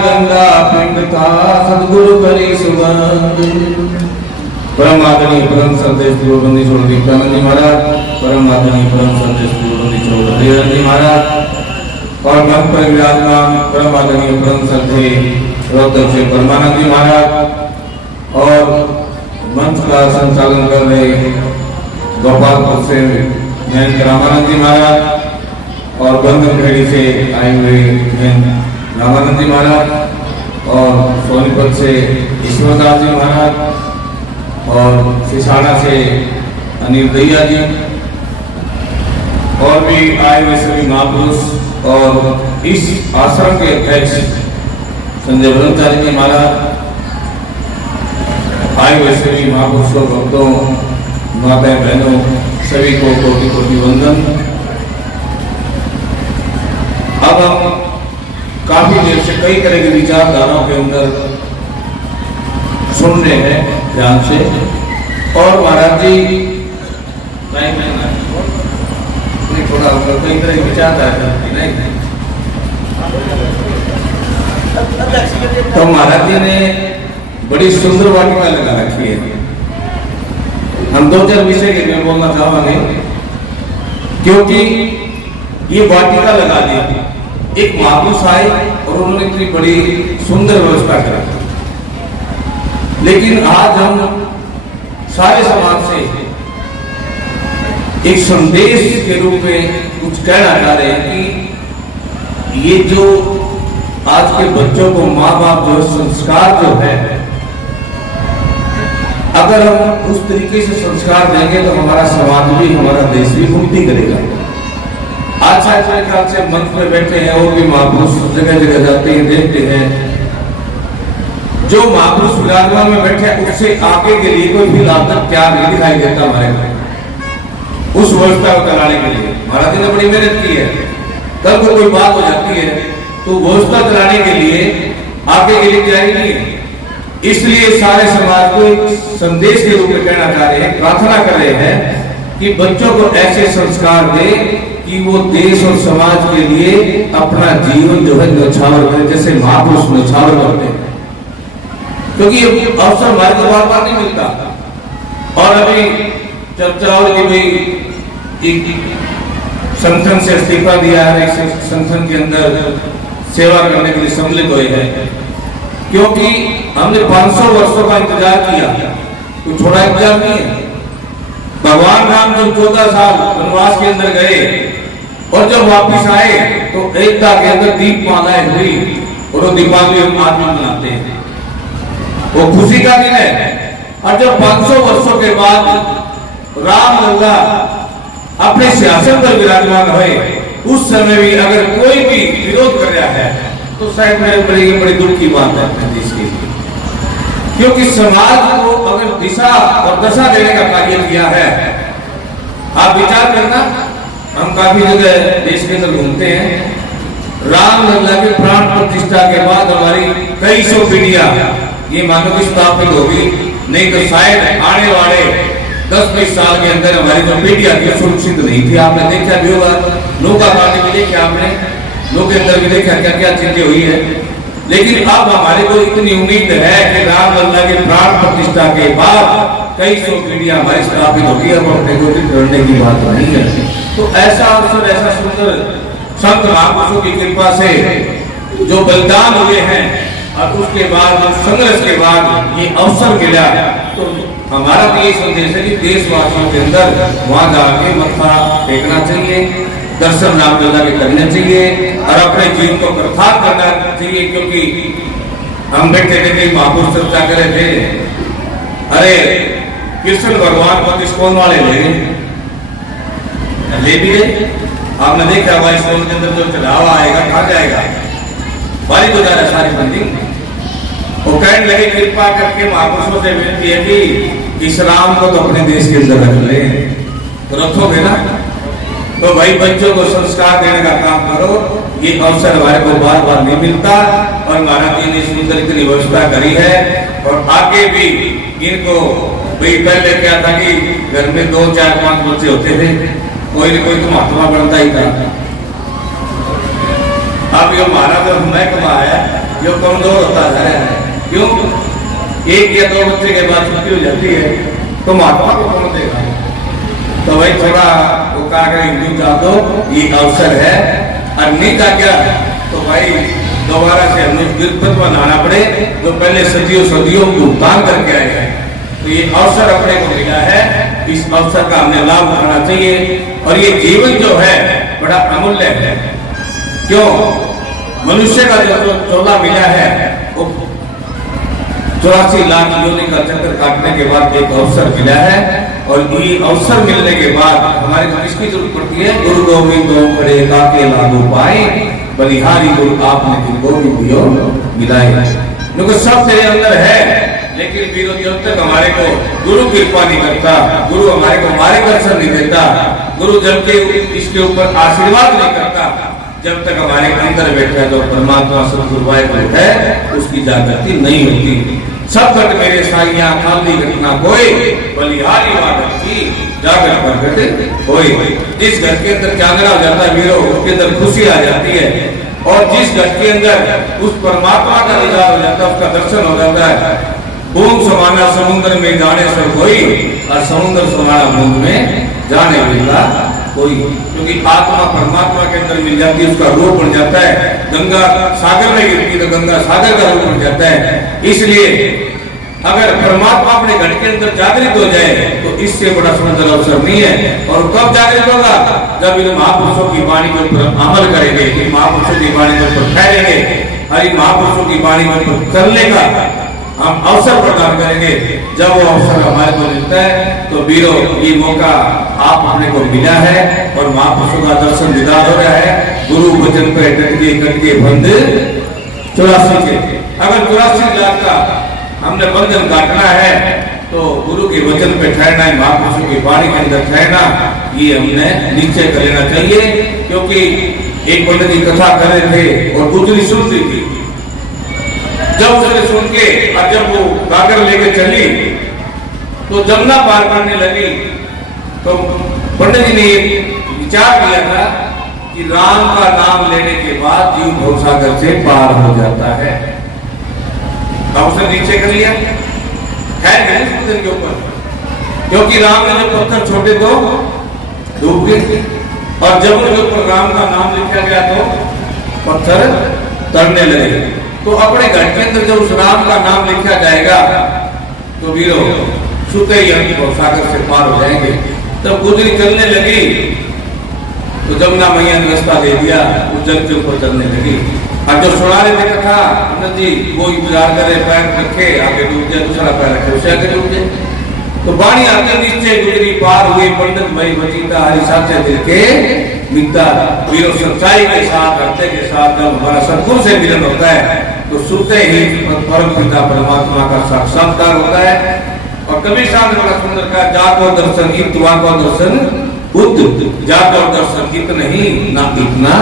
गंगा पिंड था सदगुरु करी सुगंध। परम आदरणीय परम संदेश गुरुबंदी छोड़ दीप्तानंद जी महाराज, परम आदरणीय परम संदेश गुरुबंदी छोड़ हरिहर जी महाराज और मंच पर विराजमान परम आदरणीय परम श्रद्धे रोहतक से परमानंद जी महाराज और मंच का संचालन कर रहे गोपालपुर से रामानंद जी महाराज और बंधन खेड़ी से आए हुए रामानंद जी महाराज और सोनीपत से ईश्वरदास जी महाराज और सिसाड़ा से अनिल दैया जी और भी आए हुए सभी महापुरुष और इस आश्रम के अध्यक्ष संजय ब्रह्मचारी जी महाराज, आए हुए सभी महापुरुषों भक्तों माताएं बहनों सभी को कोटि कोटि वंदन। अब हम काफी देर से कई तरह की विचारधाराओं के अंदर सुन रहे हैं ध्यान से और महाराज जी थोड़ा कई तरह की विचारधारा नहीं तो महाराज जी ने बड़ी सुंदर वाटिका लगा रखी है। हम दो चार विषय के लिए बोलना चाहेंगे क्योंकि ये वाटिका लगा दी, एक महापुरुष आए और उन्होंने इतनी बड़ी सुंदर व्यवस्था करी, लेकिन आज हम सारे समाज से एक संदेश के रूप में कुछ कहना चाह रहे हैं कि ये जो आज के बच्चों को माँ बाप जो संस्कार जो है, अगर हम उस तरीके से संस्कार देंगे तो हमारा समाज भी हमारा देश भी मुक्ति करेगा। आज शायद मेरे ख्याल से मंच में बैठे हैं और भी महापुरुष जगह जगह जाते हैं, देखते हैं जो महापुरुष विराजमान में बैठे हैं उससे आगे के लिए कोई भी लाभ तक क्या नहीं दिखाई देता हमारे को उस व्यवस्था को कराने के लिए। महाराज ने बड़ी मेहनत की है, कल को कोई बात हो जाती है तो व्यवस्था कराने के लिए आगे के लिए तैयारी नहीं है। इसलिए सारे समाज को एक संदेश के रूप में कहना चाह रहे हैं, प्रार्थना कर रहे हैं कि बच्चों को ऐसे संस्कार दे कि वो देश और समाज के लिए अपना जीवन जो है न्यौछावर करें, जैसे महापुरुष न्यौछावर करते हैं, क्योंकि ये अवसर हमारे को बार बार नहीं मिलता। और अभी चर्चा और कि भाई एक संगठन से इस्तीफा दिया है, संगठन के अंदर सेवा करने के लिए सम्मिलित हुए हैं, क्योंकि हमने 500 वर्षों का इंतजार किया, कोई छोटा इंतजार नहीं है। भगवान राम जब 14 साल वनवास के अंदर गए और जब वापस आए तो एकता के अंदर दीपमालाएं हुई और वो दीपावली हम आज भी मनाते हैं, वो खुशी का दिन है। और जब 500 वर्षों के बाद राम लल्ला अपने सिंहासन पर विराजमान हुए, उस समय भी अगर कोई भी विरोध कर रहा है तो शायद मेरे बड़ी दुख की बात है अपने देश के लिए, क्योंकि समाज को अगर दिशा और दशा देने का कार्य किया है। आप विचार करना, हम काफी जगह देश के अंदर घूमते हैं, राम लल्ला के प्राण प्रतिष्ठा के बाद हमारी कई सौ पीढ़ियां ये मानो की स्थापित होगी, नहीं तो शायद आने वाले 10-20 साल के अंदर हमारी जो पीढ़ियां थी सुरक्षित नहीं थी। आपने देखा भी होगा, नौका कांड भी देखा आपने, लोग के अंदर भी देखा क्या क्या चीजें हुई है। लेकिन अब हमारे को इतनी उम्मीद है कि राम लल्ला के प्राण प्रतिष्ठा के बाद कई सौ पीढ़ियां हमारी स्थापित होगी, अब अपने को करने की बात नहीं है। तो ऐसा अवसर, ऐसा सुंदर संत महापुरुषों की कृपा से जो बलिदान हुए हैं और उसके बाद संघर्ष के बाद ये अवसर मिला, तो हमारा भी ये संदेश है कि देशवासियों के अंदर वहां जाके मत्था टेकना चाहिए, दर्शन राम लल्ला के करने चाहिए और अपने जीवन को प्रथान करना चाहिए। क्योंकि हम बैठे थे महापुरुष चर्चा कर रहे थे, अरे कृष्ण भगवान को इस्कॉन वाले ले भी गए। आपने देखा हुआ इस्कॉन के अंदर जो चढ़ावा आएगा कहाँ जाएगा, बारी तो जा रहा सारी बंदी। वो कहने लगे कृपा करके महापुरुषों से विनती है कि इस राम को तो अपने देश के अंदर रख ले, तो रखोगे ना, तो भाई बच्चों को संस्कार देने का काम करो। ये अवसर हमारे को बार बार नहीं मिलता और महाराज जी ने सुंदर इतनी व्यवस्था करी है। और आगे भी इनको भाई पहले क्या था कि घर में 2, 4, 5 बच्चे होते थे, कोई न कोई तो महात्मा बनता ही था। अब ये हमारा जो महकमा है जो कमजोर होता जा रहा है। क्यों? एक या दो बच्चे के बाद छुट्टी हो जाती है तो महात्मा को कौन देगा? तो भाई थोड़ा वो कहा कर हिंदू जा दो, ये अवसर है। और नहीं था क्या तो भाई दोबारा से हमें गिरफ्त बनाना पड़े जो पहले सदियों सदियों भुगतान करके आए हैं। तो ये अवसर अपने को मिला है, इस अवसर का हमने लाभ उठाना चाहिए। और ये जीवन जो है बड़ा अमूल्य है। क्यों? मनुष्य का जो 14 मिला है वो 84 लाख योनि का चक्कर काटने के बाद एक अवसर मिला है। और ये अवसर मिलने के बाद हमारे को किसकी जरूरत पड़ती है? गुरु गोविंद खड़े काके लागू पाए, बलिहारी गुरु आपने जिनको भी दियो मिलाए। क्योंकि सब तेरे अंदर है, लेकिन वीरों जब तक हमारे को गुरु कृपा नहीं करता, गुरु हमारे को मार्गदर्शन नहीं देता, गुरु जब के इसके ऊपर आशीर्वाद नहीं करता, जब तक हमारे अंदर बैठा जो परमात्मा सतगुरु वाहिगुरु है उसकी जागृति नहीं होती। सब घट मेरे साइया खाली घटना कोई, बलिहारी वादक की जागृत प्रकट होई। जिस घर के अंदर चांदना हो जाता है वीरों, उसके अंदर खुशी आ जाती है। और जिस घर के अंदर उस परमात्मा का दीदार हो जाता है, उसका दर्शन हो जाता है। बूंद समाना समुद्र में जाने से कोई, और समुद्र समाना बूंद में जाने मिलता कोई। क्योंकि आत्मा परमात्मा के अंदर मिल जाती है, उसका रूप बन जाता है। गंगा सागर में गिरती तो गंगा सागर का रूप बन जाता है। इसलिए अगर परमात्मा अपने घर के अंदर जागृत हो जाए तो इससे बड़ा सुंदर अवसर नहीं है। और कब जागृत होगा? जब इन महापुरुषों की वाणी के ऊपर अमल करेंगे, इन महापुरुषों की वाणी के ऊपर ठहरेंगे, और इन महापुरुषों की वाणी के ऊपर चलने का हम अवसर प्रदान करेंगे। जब वो अवसर हमारे को मिलता है तो वीरों ये मौका आप अपने को मिला है और महापुरुषों का दर्शन दीदार हो रहा है। गुरु वचन पे डट के बंद 84 के, अगर 84 लाख का हमने बंधन काटना है तो गुरु के वचन पे ठहरना है, महापुरुषों की वाणी के अंदर ठहरना, ये हमने निश्चय कर लेना चाहिए। क्योंकि एक पंडित जी कथा कर रहे थे और दूसरी सुन रही थी। जब उसने सुन के और जब वो गागर लेके चली तो जमुना पार करने लगी तो पंडित जी ने विचार किया था कि राम का नाम लेने के बाद जीव भवसागर से पार हो जाता है। अब उसने नीचे कर लिया, खैर गए समुद्र के ऊपर, क्योंकि राम ने जब पत्थर छोटे तो डूब गए। और जब उनके ऊपर राम का नाम लिखा गया तो पत्थर तड़ने लगे। तो अपने घर के अंदर जब उस राम का नाम लिखा जाएगा तो वीरों सुते ही सागर से पार हो जाएंगे। तब गुजरी चलने लगी तो जमुना मैया ने रास्ता दे दिया, उस जल के ऊपर चलने लगी। और जो सुना रहे थे कथा आनंद जी वो इंतजार करे, पैर रखे आगे डूब जाए, दूसरा पैर रखे उसे आगे डूब जाए। तो बाणी आते नीचे गुजरी पार हुई, पंडित भाई बचीता हरि साचे दिल के मिलता। वीरों सच्चाई के साथ हृदय के साथ जब हमारा सदगुरु से मिलन होता है तो सुनते ही परम पिता परमात्मा का साक्षात्कार होता है। और कभी शांत बड़ा सुंदर का जाको दर्शन इत वाको दर्शन बुद्ध, जाको दर्शन इत नहीं ना इतना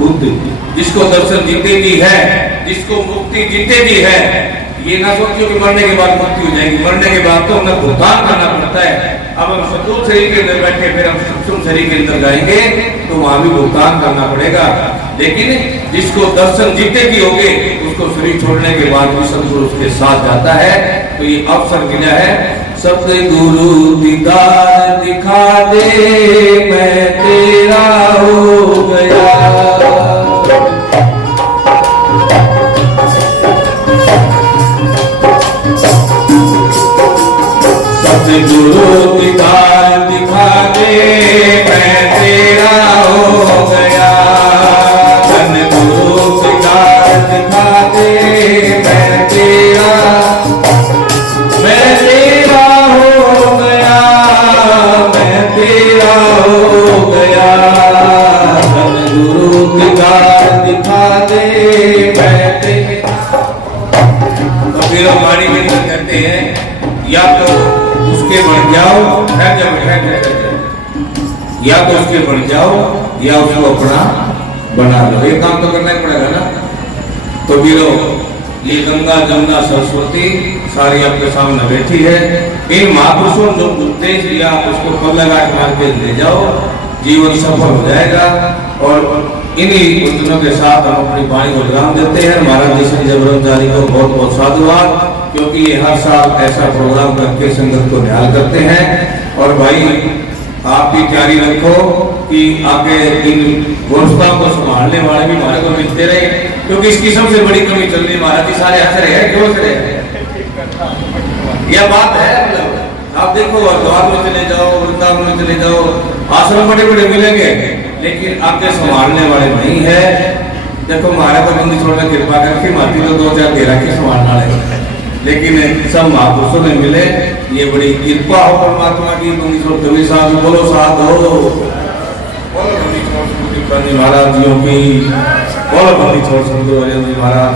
बुद्ध। जिसको दर्शन जीते भी है, जिसको मुक्ति जीते भी है, ये ना सोचियो कि मरने के बाद मुक्ति हो जाएगी। मरने के बाद तो हमें भुगतान करना पड़ता है। अब हम सतूल शरीर के अंदर बैठे फिर हम सूक्ष्म शरीर के अंदर जाएंगे तो वहां भी भुगतान करना पड़ेगा। लेकिन जिसको दर्शन जीते भी होंगे उसको शरीर छोड़ने के बाद भी सतगुरु उसके साथ जाता है। तो ये अवसर मिला है, सतगुरु दीदार दिखा दे मैं तेरा हो गया। सतगुरु दीदार दिखा दे मैं तेरा हो गया। सतगुरु दीदार दिखा दे मैं तेरा हो गया, मैं तेरा हो गया। सतगुरु दीदार दिखा दे मैं तेरा। तो फिर हमारी मिलकर कहते हैं या तो उसके बन जाओ, या तो उसके बन जाओ या उसको अपना बना लो। ये काम तो करना ही पड़ेगा ना। तो वीरों ये गंगा जमुना सरस्वती सारी आपके सामने बैठी है। इन महापुरुषों जो उद्देश्य लिया उसको पल लगा के मार के ले जाओ, जीवन सफल हो जाएगा। और इन्हीं उद्यमों के साथ हम अपनी वाणी को विराम देते हैं। महाराज जी संजय ब्रह्मचारी को बहुत बहुत साधुवाद, क्योंकि ये हर साल ऐसा प्रोग्राम करके संगत को निहाल करते हैं। और भाई आप भी तैयारी रखो कि आगे इन व्यवस्थाओं को संभालने वाले भी हमारे को मिलते रहे, क्योंकि इसकी सबसे बड़ी कमी चल रही महाराज जी सारे हंस रहे हैं, क्यों हंस रहे हैं? यह बात है। मतलब आप देखो हरिद्वार में चले जाओ, वृंदावन में चले जाओ, आश्रम बड़े बड़े मिलेंगे, लेकिन आपके संभालने वाले नहीं है। देखो हमारे तो बंदी छोड़ में कृपा करके माती तो 2-4 घेरा के संभालना है, लेकिन सब महापुरुषों में मिले, ये बड़ी कृपा हो परमात्मा की। बंदी छोड़ कभी साथ बोलो साथ हो, बोलो बंदी छोड़ महाराज जियों की, बोलो बंदी छोड़ महाराज।